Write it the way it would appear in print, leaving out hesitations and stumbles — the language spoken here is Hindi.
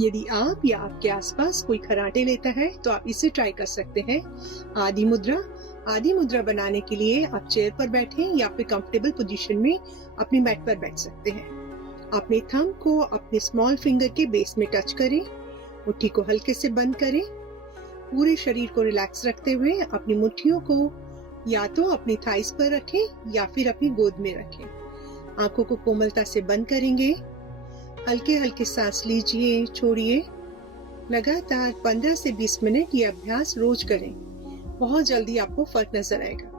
यदि आप या आपके आसपास कोई खर्राटे लेता है तो आप इसे ट्राई कर सकते हैं। आदि मुद्रा। आदि मुद्रा बनाने के लिए आप चेयर पर बैठें या फिर कंफर्टेबल पोजीशन में अपनी मैट पर बैठ सकते हैं। अपने थंब को अपने स्मॉल फिंगर के बेस में टच करें। मुट्ठी को हल्के से बंद करें। पूरे शरीर को रिलैक्स रखते हुए अपनी मुट्ठियों को या तो अपनी थाइस पर रखें या फिर अपनी गोद में रखें। आंखों को कोमलता से बंद करेंगे। हल्के हल्के सांस लीजिए, छोड़िए। लगातार 15 से 20 मिनट ये अभ्यास रोज करें। बहुत जल्दी आपको फर्क नजर आएगा।